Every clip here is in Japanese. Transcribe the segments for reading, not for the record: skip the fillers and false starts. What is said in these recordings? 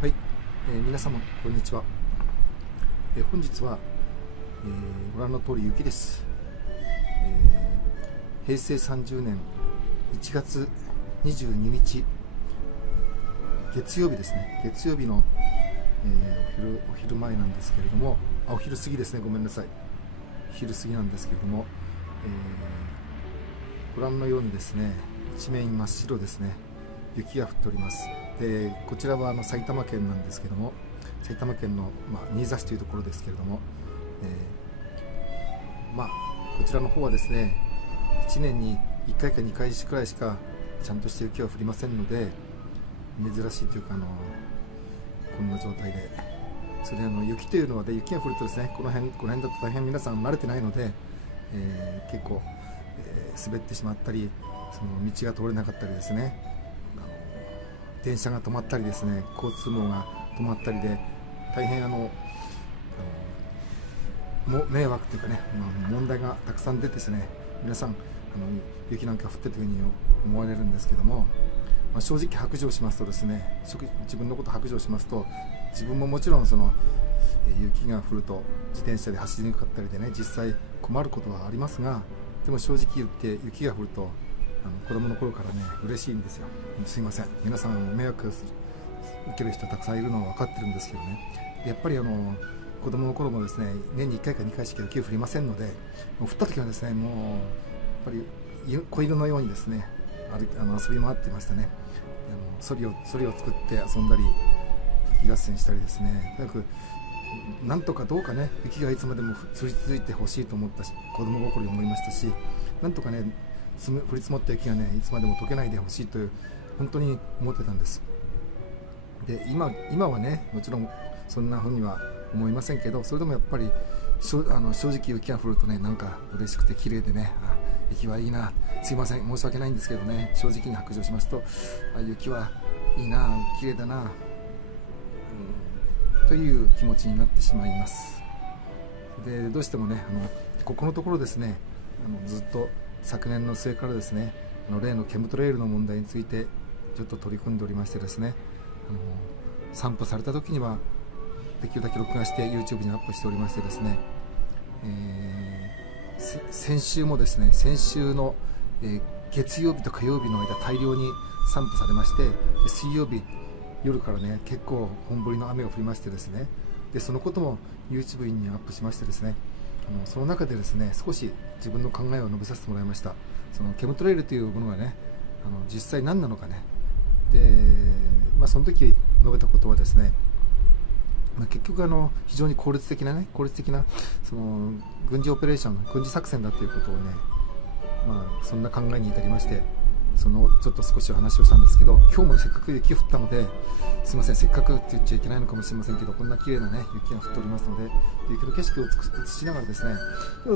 はい、皆様こんにちは。本日は、ご覧の通り雪です。平成30年1月22日月曜日ですね。月曜日の、お昼前なんですけれども、お昼過ぎですね。ごめんなさい。昼過ぎなんですけれども、ご覧のようにですね、一面真っ白ですね。雪が降っております。でこちらは埼玉県なんですけども、埼玉県の、新座市というところですけれども、こちらの方はですね、1年に1回か2回くらいしかちゃんとした雪は降りませんので、珍しいというかこんな状態で、それ雪というのは、雪が降るとですね、この辺だと大変皆さん慣れてないので、結構、滑ってしまったり、その道が通れなかったりですね、電車が止まったりですね、交通網が止まったりで、大変迷惑というかね、問題がたくさん出てですね、皆さん雪なんか降ってというふうに思われるんですけども、正直白状しますとですね、自分のこと白状しますと、自分ももちろん雪が降ると自転車で走りにくかったりでね、実際困ることはありますが、でも正直言って雪が降ると子供の頃からね嬉しいんですよ。すいません、皆さん迷惑受ける人たくさんいるのは分かってるんですけどね、やっぱり子供の頃もですね、年に1回か2回しか雪が降りませんので、降った時はですね、もうやっぱり子犬のようにですね、遊び回っていましたね。ソリを作って遊んだり、雪合戦したりですね、とにかくなんとかどうかね、雪がいつまでも降り続いてほしいと思ったし、子供心に思いましたし、なんとかね、降り積もった雪がね、いつまでも溶けないでほしいという、本当に思ってたんです。で今はね、もちろんそんな風には思いませんけど、それでもやっぱり正直雪が降るとね、なんか嬉しくて綺麗でね、雪はいいな、すいません、申し訳ないんですけどね、正直に白状しますと、雪はいいな、綺麗だな、という気持ちになってしまいます。でどうしてもね、ここのところですね、ずっと昨年の末からですね、例のケムトレイルの問題についてちょっと取り組んでおりましてですね、散布された時にはできるだけ録画して YouTube にアップしておりましてですね、先週もですね、先週の、月曜日と火曜日の間、大量に散布されまして、で水曜日夜からね、結構本降りの雨が降りましてですね、でそのことも YouTube にアップしましてですね、その中でですね、少し自分の考えを述べさせてもらいました。そのケムトレイルというものがね、実際何なのかね。で、その時述べたことはですね、結局非常に効率的なその軍事オペレーション、軍事作戦だということをね、そんな考えに至りまして、ちょっと少しお話をしたんですけど、今日もせっかく雪降ったので、すいません、せっかくって言っちゃいけないのかもしれませんけど、こんな綺麗なね雪が降っておりますので、雪の景色を映しながらですね、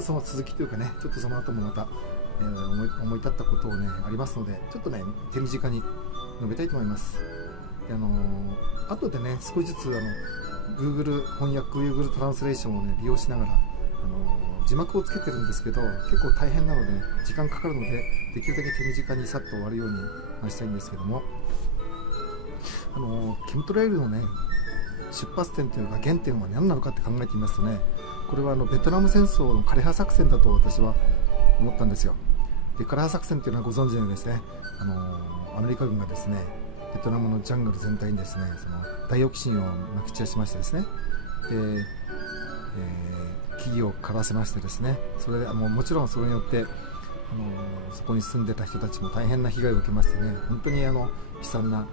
その続きというかね、ちょっとその後もまた、思い立ったことをねありますので、ちょっとね手短に述べたいと思います。で後でね、少しずつGoogle 翻訳、Google トランスレーションをね利用しながら字幕をつけてるんですけど、結構大変なので時間かかるので、できるだけ手短にさっと終わるように話したいんですけども、ケムトレイルのね出発点というか原点は何なのかって考えてみますとね、これはベトナム戦争の枯葉作戦だと私は思ったんですよ。で枯葉作戦というのはご存知のようにですね、アメリカ軍がですね、ベトナムのジャングル全体にですね、そのダイオキシンをまき散らしましてですね、で、木々を枯らせましてですね、それでもちろんそれによってそこに住んでた人たちも大変な被害を受けましてね、本当に悲惨な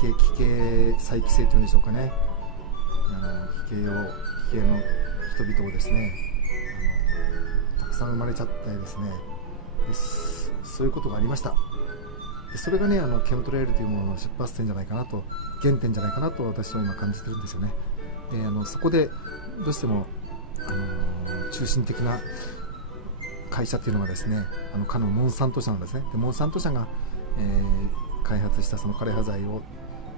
奇形再帰性というんでしょうかね、奇形の人々をですね、たくさん生まれちゃったりですね、そういうことがありました。でそれがね、ケムトレイルというものの出発点じゃないかなと、原点じゃないかなと私は今感じてるんですよね。でそこでどうしても中心的な会社というのがですね、かのモンサント社なんですね。でモンサント社が、開発したその枯葉剤を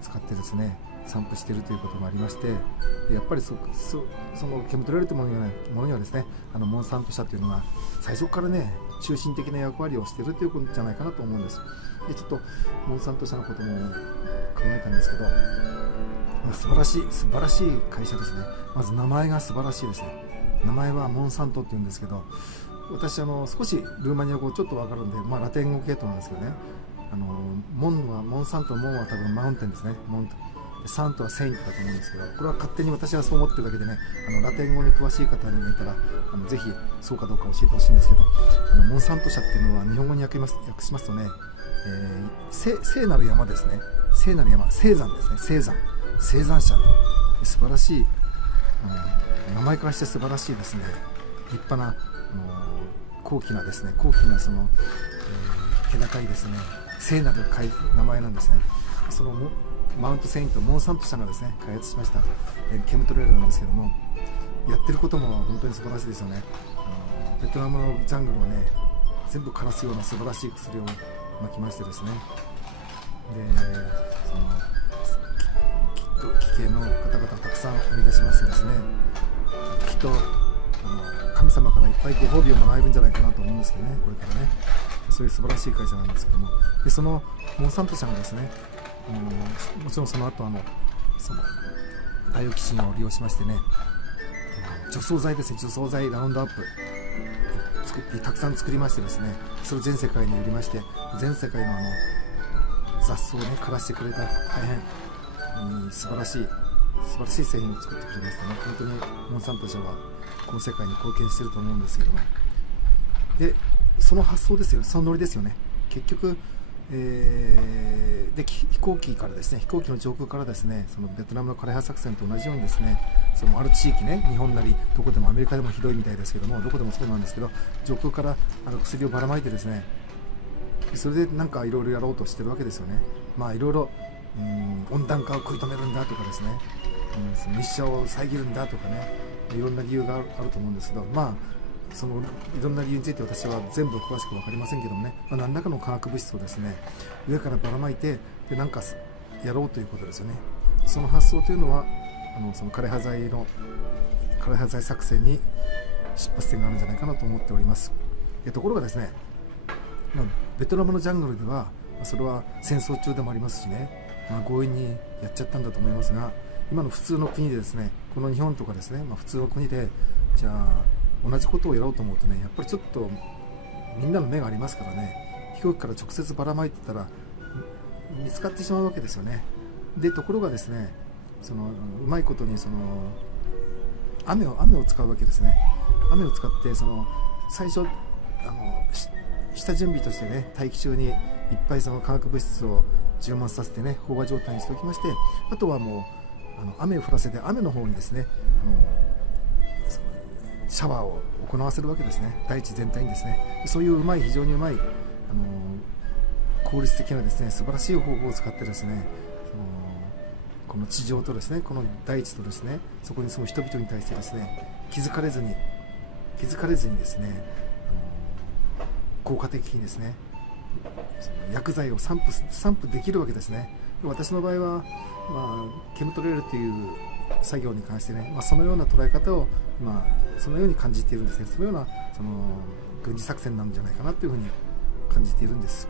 使ってですね散布しているということもありまして、やっぱりそのケムトレイルというものにはですね、モンサント社というのが最初からね中心的な役割をしているということじゃないかなと思うんです。でちょっとモンサント社のこともえたんですけど、素晴らしい会社ですね。まず名前が素晴らしいですね。名前はモンサントって言うんですけど、私少しルーマニア語ちょっとわかるんで、ラテン語系統なんですけどね、モンサント、モンは多分マウンテンですね。モンサントはセイントだと思うんですけど、これは勝手に私はそう思ってるだけでね、ラテン語に詳しい方がいたらぜひそうかどうか教えてほしいんですけど、モンサント社っていうのは日本語に訳しますとね、聖なる山ですね。聖なる山、聖山ですね。聖山社、素晴らしい、名前からして素晴らしいですね。立派な高貴なその、気高いですね、聖なる名前なんですね。そのマウントセイント、モンサント社がですね開発しましたケムトレールなんですけども、やってることも本当に素晴らしいですよね。ベトナムのジャングルをね全部枯らすような素晴らしい薬をまきましてですね、でその奇形の方々をたくさん生み出しましてですね、きっと神様からいっぱいご褒美をもらえるんじゃないかなと思うんですけどね、これからね。そういう素晴らしい会社なんですけども、でそのモンサント社がですね、もちろんその後そのダイオキシンを利用しましてね、除草剤ですね、除草剤ラウンドアップたくさん作りましてですね、それを全世界に売りまして、全世界の雑草をね枯らしてくれた大変、素晴らしい製品を作ってくれましたね。本当にモンサント社はこの世界に貢献していると思うんですけども、でその発想ですよ、そのノリですよね。結局、で飛行機の上空からですね、そのベトナムの枯葉作戦と同じようにですね、そのある地域ね、日本なりどこでもアメリカでもひどいみたいですけども、どこでもそうなんですけど、上空から薬をばらまいてですね、それでなんかいろいろやろうとしてるわけですよね。いろいろ温暖化を食い止めるんだとかですね、その日射を遮るんだとかね、いろんな理由があると思うんですけど、そのいろんな理由について私は全部詳しく分かりませんけどもね、何らかの化学物質をですね上からばらまいて、でなんかやろうということですよね。その発想というのはその枯葉剤作戦に出発点があるんじゃないかなと思っております。ところがですね、ベトナムのジャングルではそれは戦争中でもありますしね、強引にやっちゃったんだと思いますが、今の普通の国でですね、この日本とかですね、普通の国でじゃあ同じことをやろうと思うとね、やっぱりちょっとみんなの目がありますからね、飛行機から直接ばらまいてたら見つかってしまうわけですよね。でところがですね、うまいことに雨を使うわけですね。雨を使って最初下準備としてね、大気中にいっぱいその化学物質を充満させてね、飽和状態にしておきまして、あとはもう雨を降らせて、雨の方にですねシャワーを行わせるわけですね、大地全体にですね。そういう非常にうまい効率的なですね、素晴らしい方法を使ってですね、この地上とですね、この大地とですね、そこに住む人々に対してですね、気づかれずにですね、効果的にですね、薬剤を散布できるわけですね。私の場合は、ケムトレールという作業に関してね、そのような捉え方をそのように感じているんですね。そのような軍事作戦なんじゃないかなというふうに感じているんです。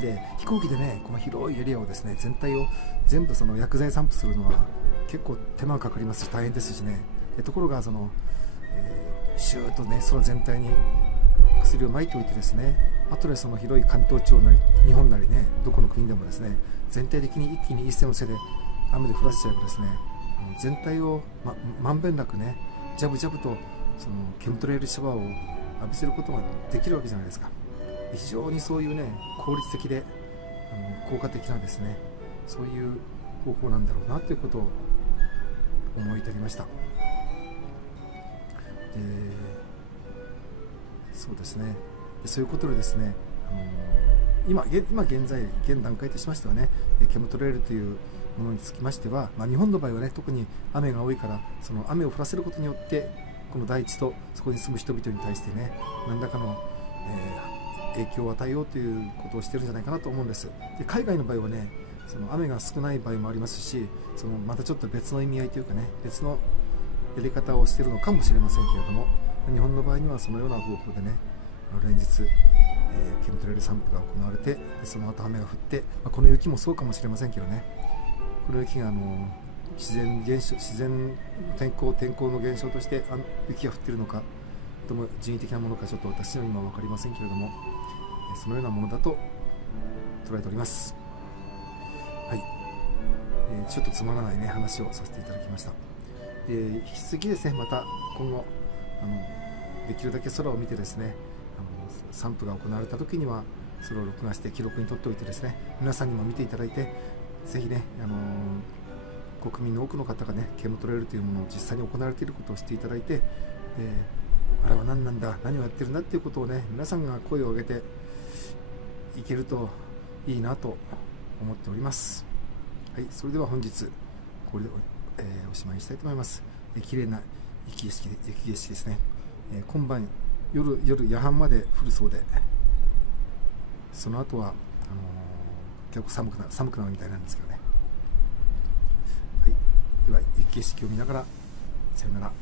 で飛行機でね、この広いエリアをですね、全体を全部薬剤散布するのは結構手間がかかりますし大変ですしね。ところがシューッとね、空全体に薬を撒いておいてですね、後でその広い関東地方なり日本なりね、どこの国でもですね、全体的に一気に一斉のせで雨で降らせちゃえばですね、全体をまんべんなくね、ジャブジャブとケムトレールシャワーを浴びせることができるわけじゃないですか。非常にそういうね、効率的で効果的なですね、そういう方法なんだろうなということを思い至りました。そうですね、そういうことでですね、今現段階としましてはね、ケムトレールというものにつきましては、日本の場合はね、特に雨が多いから、その雨を降らせることによってこの大地とそこに住む人々に対してね、何らかの、影響を与えようということをしているんじゃないかなと思うんです。で海外の場合はね、その雨が少ない場合もありますし、またちょっと別の意味合いというかね、別のやり方をしているのかもしれませんけれども、日本の場合にはそのような方法でね、連日、ケムトレイル散布が行われて、でその後雨が降って、この雪もそうかもしれませんけどね、この雪が自然天候の現象として雪が降っているのか、とも人為的なものかちょっと私は今は分かりませんけれども、そのようなものだと捉えております。はい、ちょっとつまらないね話をさせていただきました。引き続きですね、また今後できるだけ空を見てですね、散布が行われた時にはそれを録画して記録に取っておいてですね、皆さんにも見ていただいて、ぜひね、国民の多くの方がね、ケムトレイルというものを実際に行われていることを知っていただいて、あれは何なんだ、何をやってるんだっていうことをね、皆さんが声を上げていけるといいなと思っております。はい、それでは本日これでおしまいにしたいと思います。綺麗な雪景色ですね。今晩夜夜半まで降るそうで、その後は結構寒くなるみたいなんですけどね。はい、では雪景色を見ながらさよなら。